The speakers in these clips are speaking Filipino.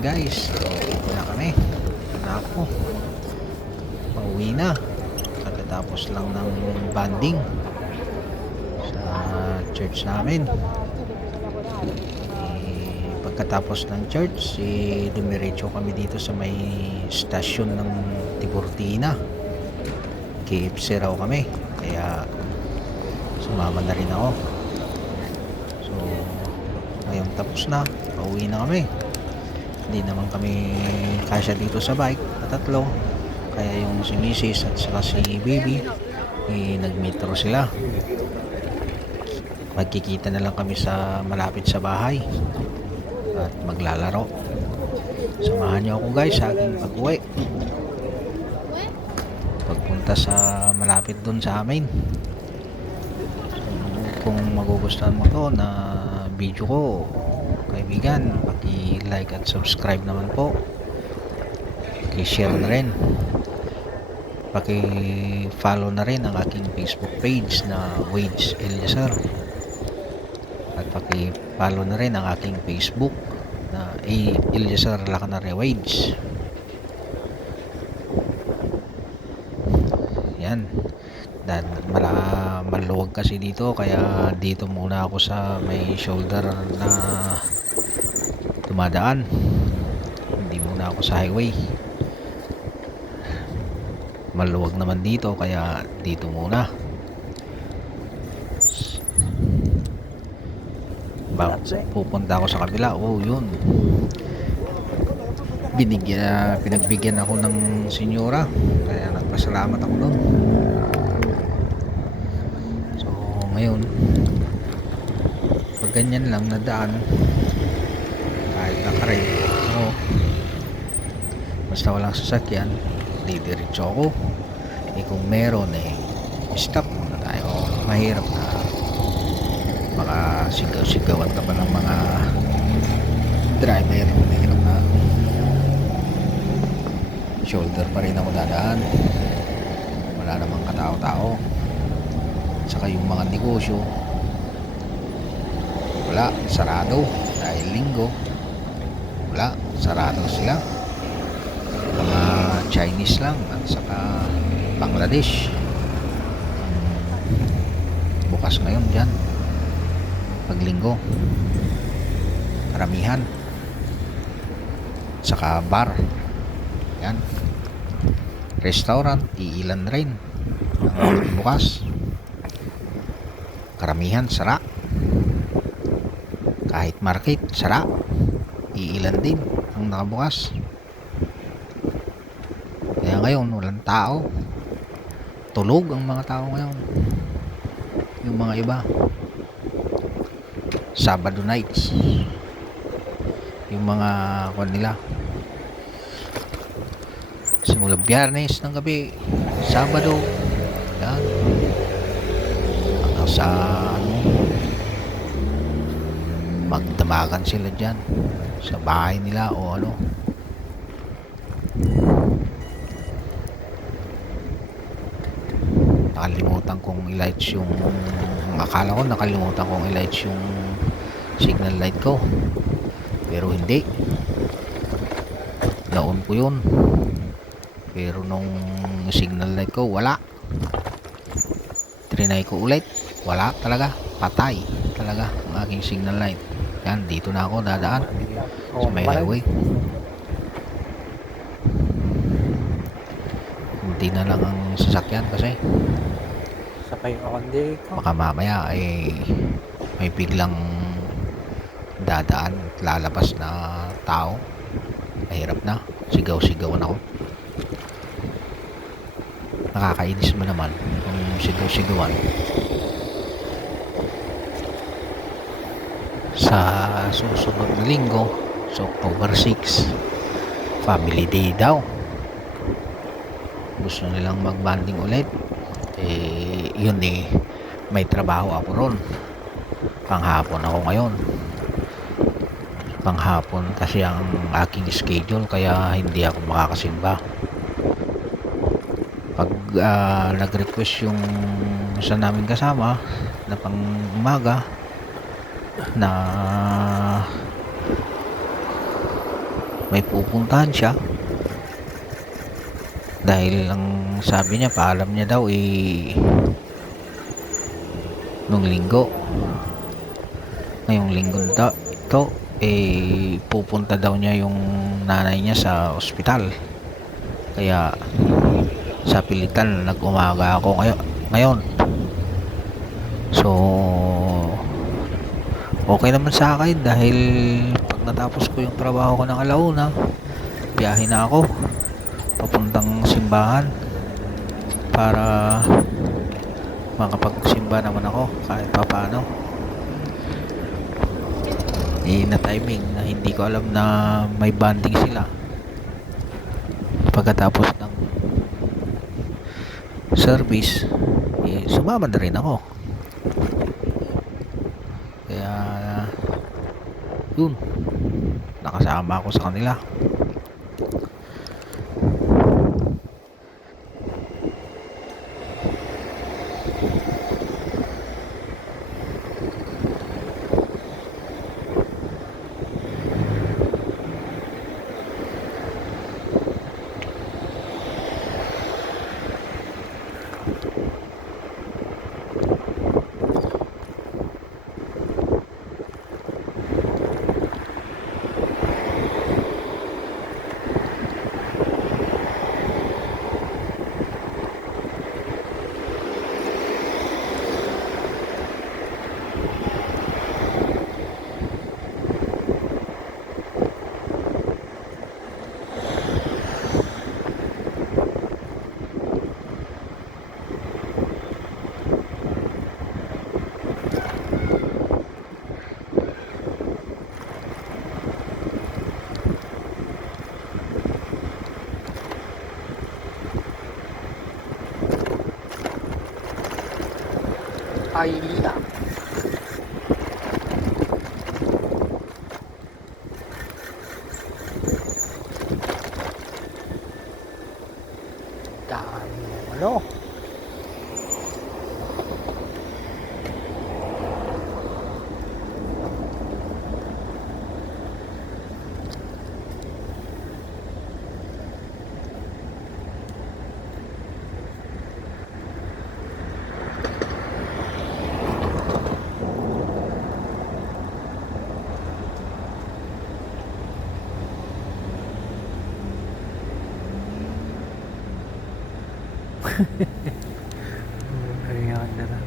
guys, so ito na kami. Ako, pauwi na. Pagkatapos lang ng banding sa church namin. Pagkatapos ng church, dumiretso kami dito sa may stasyon ng Tiburtina. KFC raw kami, kaya sumama na rin ako. So ngayon tapos na, pauwi na kami. Hindi naman kami kasya dito sa bike na tatlo, kaya yung si Mrs. at saka si Baby nagmetro sila. Magkikita na lang kami sa malapit sa bahay at maglalaro. Samahan niyo ako guys sa aking pag-uwi, pagpunta sa malapit dun sa amin. So, kung magugustuhan mo to na video ko, kaibigan, paki-like at subscribe naman po. Paki-share na rin, paki-follow na rin ang aking Facebook page na Wage Eliazar, at paki-follow na rin ang aking Facebook na Eliazar Lacanare Wage. Yan, dan maluwag kasi dito, kaya dito muna ako sa may shoulder na dumadaan, hindi muna ako sa highway. Maluwag naman dito, kaya dito muna. Pupunta ako sa kabila. Oh, yun, pinagbigyan ako ng senyora, kaya nagpasalamat ako doon. So ngayon, pag ganyan lang na daan, kahit nakarin ako, basta walang sasakyan, didiretso ako. Kung meron, stop muna tayo. Mahirap na baka sigaw-sigawan ka pa ng mga driver. Mahirap na. Shoulder pa rin ako dadaan, wala namang katao-tao. Saka yung mga negosyo, wala, sarado dahil linggo. Wala, sarado sila. Mga Chinese lang at saka Bangladesh bukas ngayon dyan pag linggo, karamihan. Saka bar, yan, restaurant, iilan rin bukas. Karamihan sara. Kahit market, sara, iilan din ang nakabukas. Kaya ngayon walang tao, tulog ang mga tao ngayon. Yung mga iba Sabado nights, yung mga kwan nila, simula Biyernes ng gabi, Sabado, yan, hanggang sa magdamagan sila dyan sa bahay nila o ano. Nakalimutan kong i-lights yung, akala ko nakalimutan kong i-lights yung signal light ko, pero hindi, naon ko yun. Pero nung signal light ko wala, trinay ko ulit, wala talaga, patay talaga ang aking signal light. Yan, dito na ako dadaan sa may highway. Hindi na lang ang sasakyan kasi baka mamaya may biglang dadaan at lalabas na tao. Mahirap na, sigaw-sigawan ako. Nakakainis mo naman kung sigaw-sigawan sa susunod na linggo, sa October 6, Family Day daw. Gusto nilang magbanding ulit. Yun, may trabaho ako ron. Panghapon ako ngayon. Panghapon kasi ang aking schedule, kaya hindi ako makakasimba. Pag nag-request yung isa namin kasama na pang umaga na may pupuntahan siya dahil ang sabi niya paalam niya daw nung linggo, ngayong linggo ito pupunta daw niya yung nanay niya sa ospital, kaya sa pilitan nag-umaga ako ngayon. So okay naman sa akin dahil pag natapos ko yung trabaho ko ng alauna, biyahe na ako papuntang simbahan para makapagsimba naman ako kahit papaano. Na timing na hindi ko alam na may banding sila pagkatapos ng service, sumama na rin ako. Kaya yun, nakasama ako sa kanila. Ay, dami mo ano. Ayan na lang.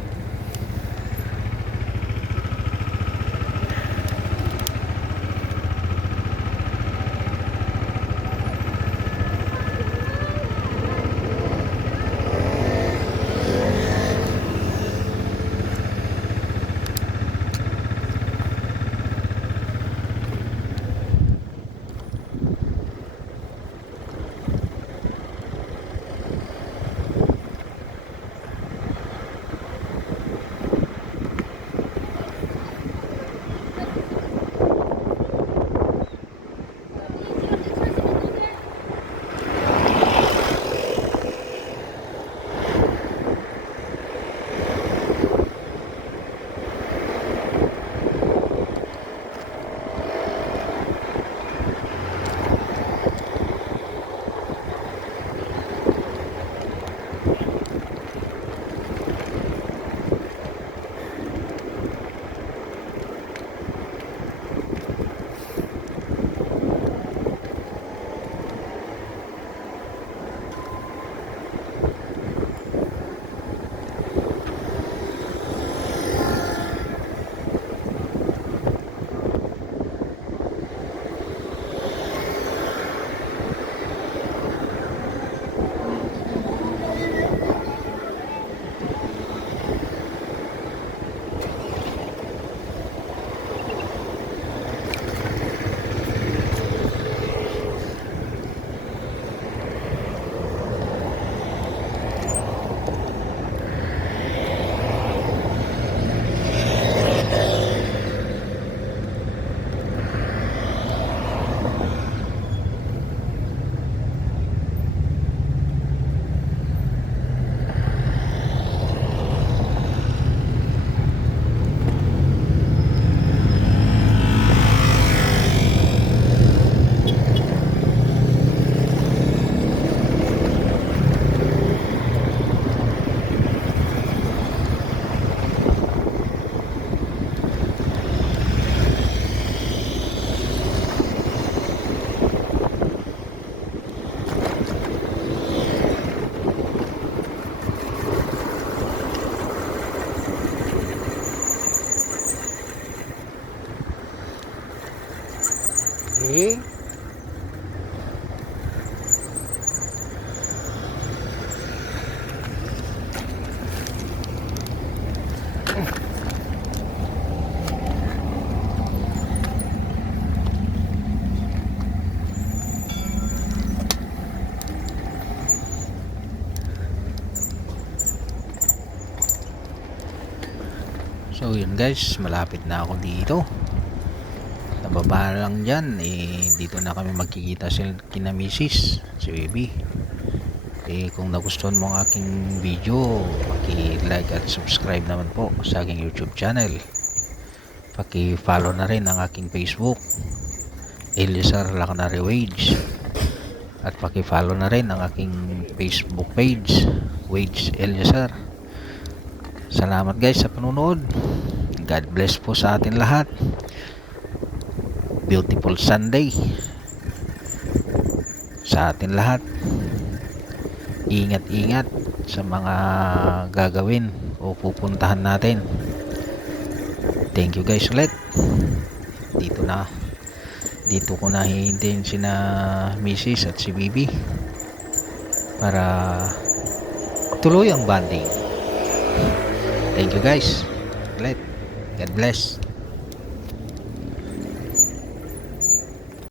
Eh, So yun guys, malapit na ako dito. Sa baba lang dyan, dito na kami magkikita kina Mrs. si Baby. Kung nagustuhan mo ang aking video, paki-like at subscribe naman po sa aking YouTube channel. Paki-follow na rin ang aking Facebook, Eliazar Lacanare Wage. At paki-follow na rin ang aking Facebook page, Wage Eliazar. Salamat guys sa panonood. God bless po sa atin lahat. Beautiful Sunday sa atin lahat. Ingat-ingat sa mga gagawin o pupuntahan natin. Thank you guys ulit. Dito ko na hihintayin sina Mrs. at si Bibi para tuloy ang bonding. Thank you guys ulit. God bless.